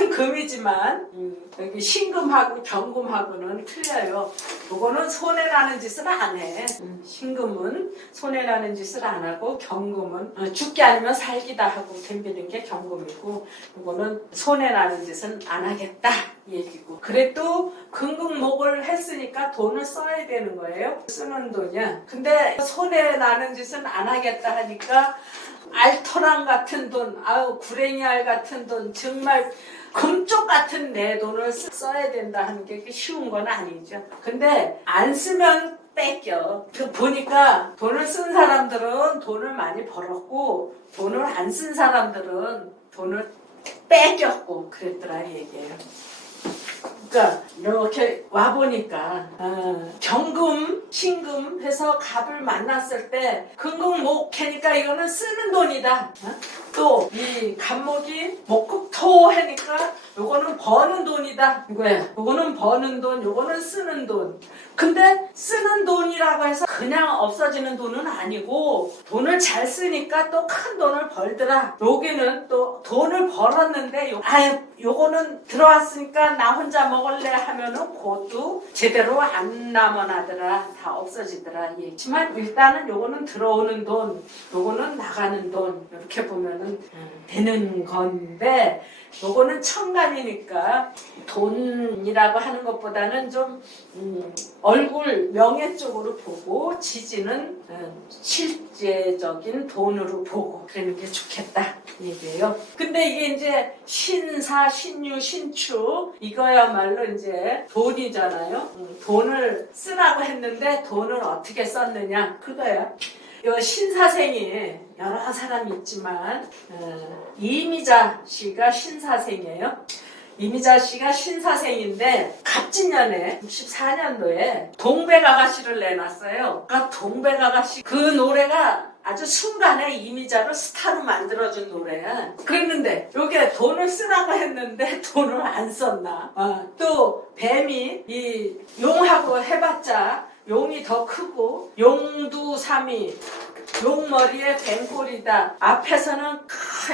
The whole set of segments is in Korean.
똑같은 금이지만 여기 신금하고 경금하고는 틀려요. 요거는 손해라는 짓을 안 해. 신금은 손해라는 짓을 안 하고 경금은 죽기 아니면 살기다 하고 덤비는 게 경금이고, 요거는 손해라는 짓은 안 하겠다 이 얘기고. 그래도 금금목을 했으니까 돈을 써야 되는 거예요. 쓰는 돈이야. 근데 손해나는 짓은 안 하겠다 하니까 알토랑 같은 돈, 아유 구랭이 알 같은 돈, 정말 금쪽 같은 내 돈을 써야 된다 하는 게 쉬운 건 아니죠. 근데 안 쓰면 뺏겨. 보니까 돈을 쓴 사람들은 돈을 많이 벌었고, 돈을 안 쓴 사람들은 돈을 뺏겼고 그랬더라 이 얘기예요. 그러니까 이렇게 와보니까 경금, 신금 해서 갑을 만났을 때 금금목 하니까 이거는 쓰는 돈이다. 또 이 갑목이 목금토 하니까 요거는 버는 돈이다. 이거야. 요거는 버는 돈, 요거는 쓰는 돈. 근데 쓰는 돈이라고 해서 그냥 없어지는 돈은 아니고, 돈을 잘 쓰니까 또 큰 돈을 벌더라. 여기는 또 돈을 벌었는데 요거는 들어왔으니까 나 혼자 먹을래 하면은 그것도 제대로 안 남아나더라. 다 없어지더라. 얘기지만 일단은 요거는 들어오는 돈, 요거는 나가는 돈, 이렇게 보면은 되는 건데, 요거는 천간이니까 돈이라고 하는 것보다는 좀 얼굴 명예 쪽으로 보고, 지지는 실제적인 돈으로 보고 그러는 게 좋겠다 얘기예요. 근데 이게 이제 신사, 신유, 신축 이거야말로 이제 돈이잖아요. 돈을 쓰라고 했는데 돈을 어떻게 썼느냐 그거야. 요 신사생이 여러 사람이 있지만 이미자 씨가 신사생이에요. 이미자 씨가 신사생인데 갑진년에 64년도에 동백아가씨를 내놨어요. 그러니까 동백아가씨 그 노래가 아주 순간에 이미자를 스타로 만들어준 노래야. 그랬는데 요게 돈을 쓰라고 했는데 돈을 안 썼나. 또 뱀이 이 용하고 해봤자 용이 더 크고 용두삼이 용머리에 뱀꼬리다. 앞에서는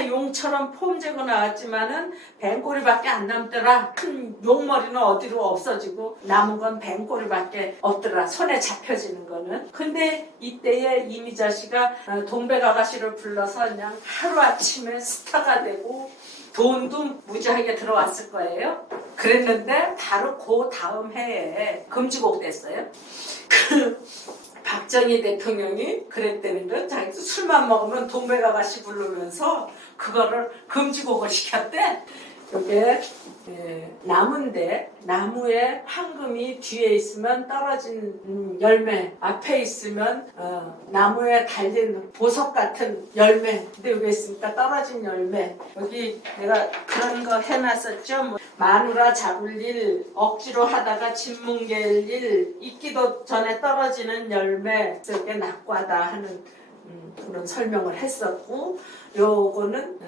용처럼 폼재고 나왔지만은 뱀꼬리밖에 안 남더라. 큰 용머리는 어디로 없어지고 남은 건 뱀꼬리밖에 없더라. 손에 잡혀지는 거는. 근데 이때에 이미자 씨가 동백아가씨를 불러서 그냥 하루아침에 스타가 되고 돈도 무지하게 들어왔을 거예요. 그랬는데 바로 그 다음 해에 금지곡 됐어요. 박정희 대통령이 그랬다는 건 자기도 술만 먹으면 동백아가씨 부르면서 그거를 금지곡을 시켰대. 이게 나무인데 나무에 황금이 뒤에 있으면 떨어진 열매, 앞에 있으면 나무에 달린 보석 같은 열매. 근데 여기 있으니까 떨어진 열매. 여기 내가 그런 거 해놨었죠. 뭐 마누라 잡을 일, 억지로 하다가 진뭉갤 일, 있기도 전에 떨어지는 열매, 저게 낙과다 하는 그런 설명을 했었고, 요거는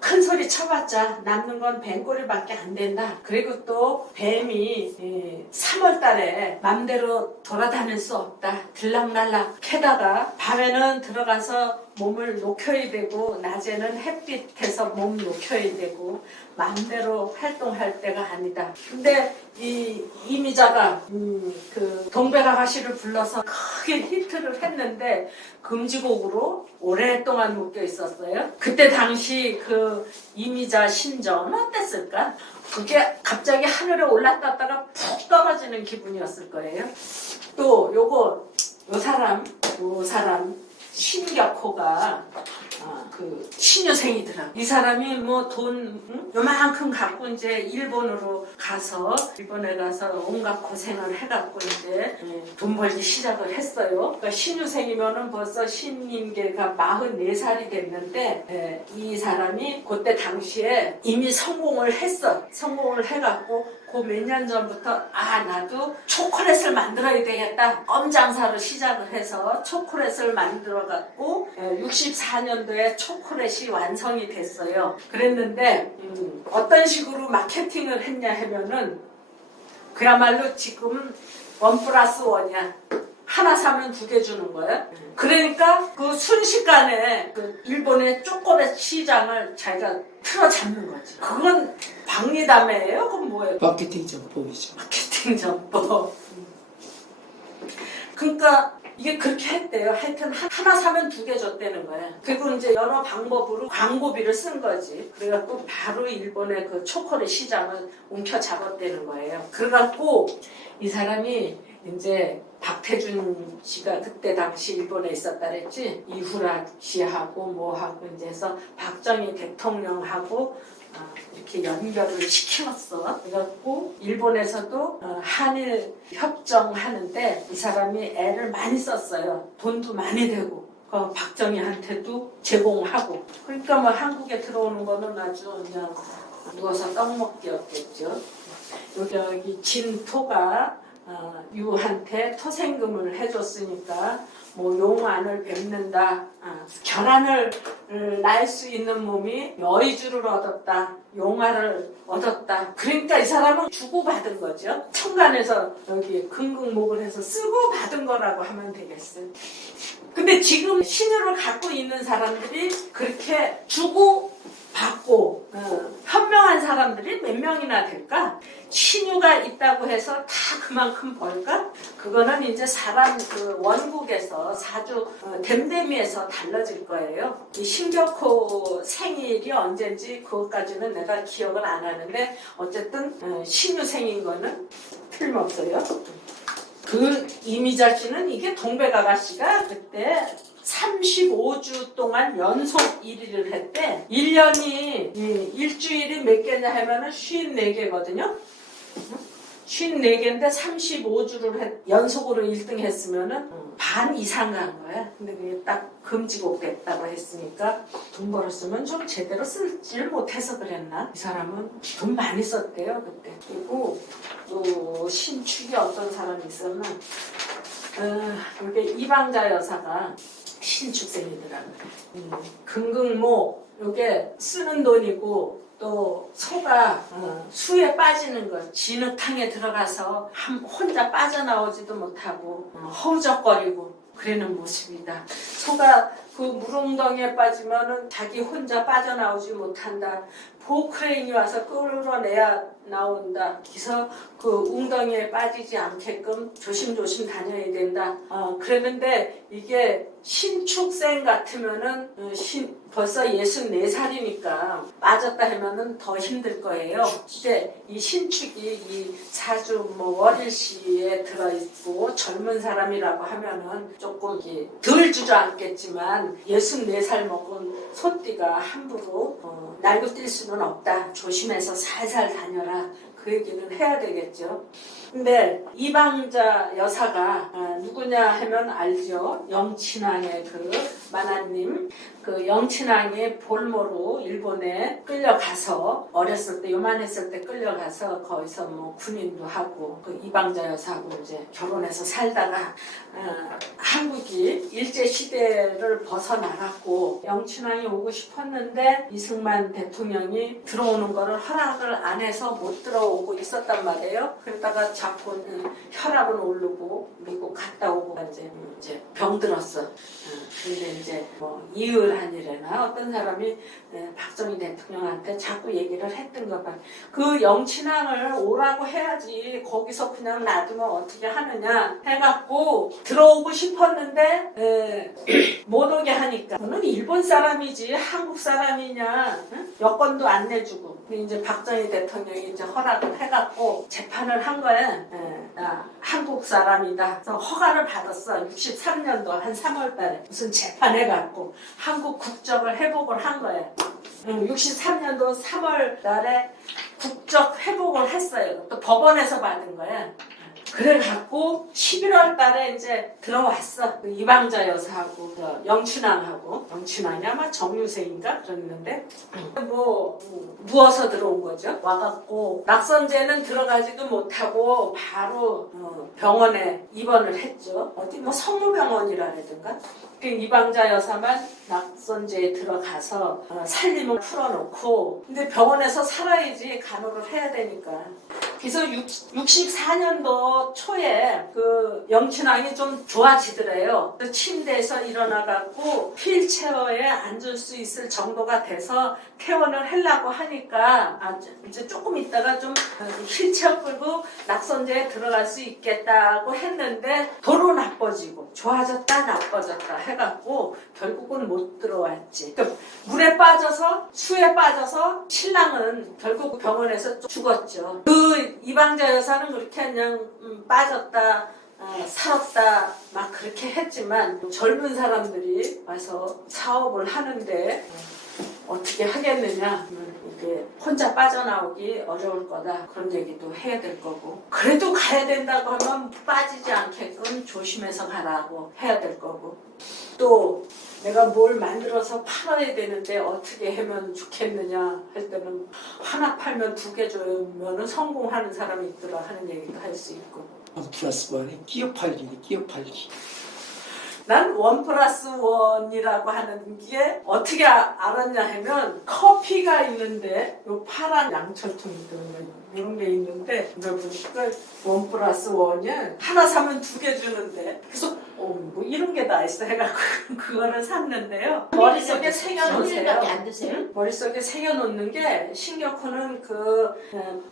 큰 소리 쳐봤자 남는 건 뱀꼬리밖에 안 된다. 그리고 또 뱀이 3월 달에 맘대로 돌아다닐 수 없다. 들락날락 캐다가 밤에는 들어가서 몸을 녹여야 되고 낮에는 햇빛에서 몸 녹여야 되고 맘대로 활동할 때가 아니다. 근데 이 이미자가 그 동백아가씨를 불러서 크게 히트를 했는데 금지곡으로 오랫동안 묶여 있었어요. 그때 당시 그 이미자 심정은 어땠을까? 그게 갑자기 하늘에 올라갔다가 푹 떨어지는 기분이었을 거예요. 또 요 사람 신격호가 그 신유생이더라. 이 사람이 뭐 돈 요만큼 갖고 이제 일본으로 가서 일본에 가서 온갖 고생을 해갖고 이제 돈 벌기 시작을 했어요. 그러니까 신유생이면은 벌써 신임계가 44살이 됐는데 이 사람이 그때 당시에 이미 성공을 했어. 성공을 해갖고 그 몇 년 전부터 나도 초콜릿을 만들어야 되겠다. 껌 장사로 시작을 해서 초콜릿을 만들어 갖고 64년도에 초콜릿이 완성이 됐어요. 그랬는데 어떤 식으로 마케팅을 했냐 하면은 그야말로 지금 1+1이야. 하나 사면 2개 주는 거야. 그러니까 그 순식간에 그 일본의 초콜릿 시장을 자기가 틀어잡는 거지. 그건 박리담회예요? 그럼 뭐예요? 마케팅 전법이죠. 마케팅 전법. 그러니까 이게 그렇게 했대요. 하여튼 하나 사면 2개 줬다는 거야. 그리고 이제 여러 방법으로 광고비를 쓴 거지. 그래갖고 바로 일본의 그 초콜릿 시장을 움켜잡았다는 거예요. 그래갖고 이 사람이 이제 박태준 씨가 그때 당시 일본에 있었다 그랬지. 이후라 씨하고 뭐하고 이제 해서 박정희 대통령하고 이렇게 연결을 시켰어. 그래갖고 일본에서도 한일 협정하는데 이 사람이 애를 많이 썼어요. 돈도 많이 되고 박정희한테도 제공하고. 그러니까 뭐 한국에 들어오는 거는 아주 그냥 누워서 떡 먹기였겠죠. 여기 진토가 유한테 토생금을 해줬으니까 뭐 용안을 뵙는다. 결안을 날 수 있는 몸이 여의주를 얻었다. 용화를 얻었다. 그러니까 이 사람은 주고받은 거죠. 천간에서 여기 긍긍목을 해서 쓰고 받은 거라고 하면 되겠어요. 근데 지금 신유를 갖고 있는 사람들이 그렇게 주고 받고 현명한 사람들이 몇 명이나 될까? 신유가 있다고 해서 다 그만큼 벌까? 그거는 이제 사람 그 원국에서 사주 댐댐이에서 달라질 거예요. 이 신격호 생일이 언제인지 그것까지는 내가 기억을 안 하는데 어쨌든 신유생인 거는 틀림없어요. 그 이미자 씨는 이게 동백아가씨가 그때 35주 동안 연속 1위를 했대. 1년이 일주일이 몇 개냐 하면은 54개거든요. 54개인데 35주를 연속으로 1등 했으면은 반 이상 간 거야. 근데 그게 딱 금지곡 됐다고 했으니까 돈 벌었으면 좀 제대로 쓰질 못해서 그랬나? 이 사람은 돈 많이 썼대요, 그때. 그리고 또 신축이 어떤 사람이 있었나? 이게 이방자 여사가 신축생이더라고요. 긍긍모, 요게 쓰는 돈이고, 또 소가 수에 빠지는 거, 진흙탕에 들어가서 혼자 빠져나오지도 못하고 허우적거리고 그러는 모습이다. 소가 그 물웅덩이에 빠지면은 자기 혼자 빠져나오지 못한다. 보크레인이 와서 끌어내야 나온다. 그래서 그 웅덩이에 빠지지 않게끔 조심조심 다녀야 된다. 그랬는데 이게 신축생 같으면은 벌써 64살이니까 빠졌다 하면은 더 힘들 거예요. 이제 이 신축이 이 사주 뭐 월일시에 들어있고 젊은 사람이라고 하면은 조금 덜 주저앉겠지만 64살 먹은 소띠가 함부로 날고 뛸 수는 없다. 조심해서 살살 다녀라. 그 얘기는 해야 되겠죠. 근데 이방자 여사가 누구냐 하면 알죠. 영친왕의 그 만화님. 그 영친왕이 볼모로 일본에 끌려가서 어렸을 때 요만했을 때 끌려가서 거기서 뭐 군인도 하고 그 이방자 여사하고 이제 결혼해서 살다가 한국이 일제시대를 벗어나갔고 영친왕이 오고 싶었는데 이승만 대통령이 들어오는 거를 허락을 안 해서 못 들어오고 있었단 말이에요. 그러다가 자꾸 혈압은 오르고 미국 갔다 오고 이제 병들었어. 근데 이제 뭐 이을한이래나 어떤 사람이 박정희 대통령한테 자꾸 얘기를 했던 것 같아. 그 영친왕을 오라고 해야지 거기서 그냥 놔두면 어떻게 하느냐 해갖고 들어오고 싶었는데 못 오게 하니까 너는 일본 사람이지 한국 사람이냐? 응? 여권도 안 내주고. 근데 이제 박정희 대통령이 이제 허락을 해갖고 재판을 한 거야. 나 한국 사람이다. 그래서 허가를 받았어. 63년도 한 3월달에 무슨 재판해갖고 한국 국적을 회복을 한 거야. 63년도 3월달에 국적 회복을 했어요. 또 법원에서 받은 거야. 그래갖고 11월 달에 이제 들어왔어. 그 이방자 여사하고 영춘왕하고 영춘왕이 아마 정유세인가 그랬는데 뭐 누워서 들어온 거죠. 와갖고 낙선제는 들어가지도 못하고 바로 병원에 입원을 했죠. 어디 뭐 성모병원이라든가. 그 이방자 여사만 낙선제에 들어가서 살림을 풀어놓고 근데 병원에서 살아야지 간호를 해야 되니까 그래서 64년도 초에 그 영춘왕이 좀 좋아지더래요. 그 침대에서 일어나갖고 휠체어에 앉을 수 있을 정도가 돼서 퇴원을 하려고 하니까 이제 조금 있다가 좀 휠체어 끌고 낙선제에 들어갈 수 있겠다고 했는데 도로 나빠지고 좋아졌다 나빠졌다 해갖고 결국은 못 들어왔지. 그 물에 빠져서 수에 빠져서 신랑은 결국 병원에서 죽었죠. 그 이방자 여사는 그렇게 그냥 빠졌다 살았다 막 그렇게 했지만 젊은 사람들이 와서 사업을 하는데 어떻게 하겠느냐, 이게 혼자 빠져나오기 어려울 거다 그런 얘기도 해야 될 거고, 그래도 가야 된다고 하면 빠지지 않게끔 조심해서 가라고 해야 될 거고, 또 내가 뭘 만들어서 팔아야 되는데 어떻게 하면 좋겠느냐 할 때는 하나 팔면 2개 주면 성공하는 사람이 있더라 하는 얘기도 할 수 있고. 1+1이 끼어 팔기네, 끼어 팔기. 난 1+1이라고 하는 게 어떻게 알았냐 하면, 커피가 있는데 요 파란 양철통이 이런 게 있는데 이걸 보니까 1+1이 하나 사면 2개 주는데, 그래서 뭐 이런 게 다 있어 해갖고 그거를 샀는데요. 머릿속에 새겨놓으세요. 안 드세요? 머릿속에 새겨놓는 게, 신격호는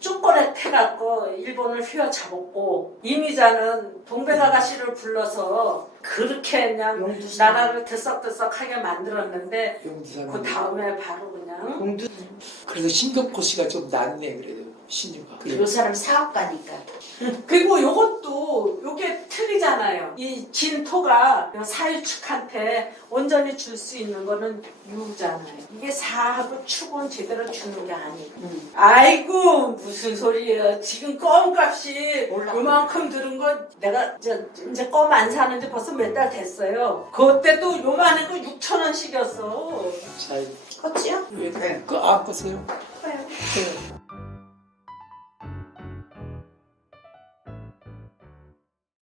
초콜릿 해갖고 일본을 휘어잡았고, 이미자는 동백아가씨를 불러서 그렇게 그냥 용두산. 나라를 들썩들썩하게 만들었는데, 용두산. 그 다음에 바로 그냥 그래도 신격호 씨가 좀 낫네, 그래도 신유가. 그 사람 사업가니까. 그리고 요게 틀리잖아요. 이 진토가 사유축한테 온전히 줄 수 있는 거는 유잖아요. 이게 사하고 축은 제대로 주는 게 아니고. 아이고 무슨 소리예요. 지금 껌값이 올랐네. 요만큼 들은 거 내가 이제 껌 안 사는지 벌써 몇 달 됐어요. 그때도 요만한 거 6,000원씩이었어. 잘. 컸지요? 왜 그거 안 껐어요?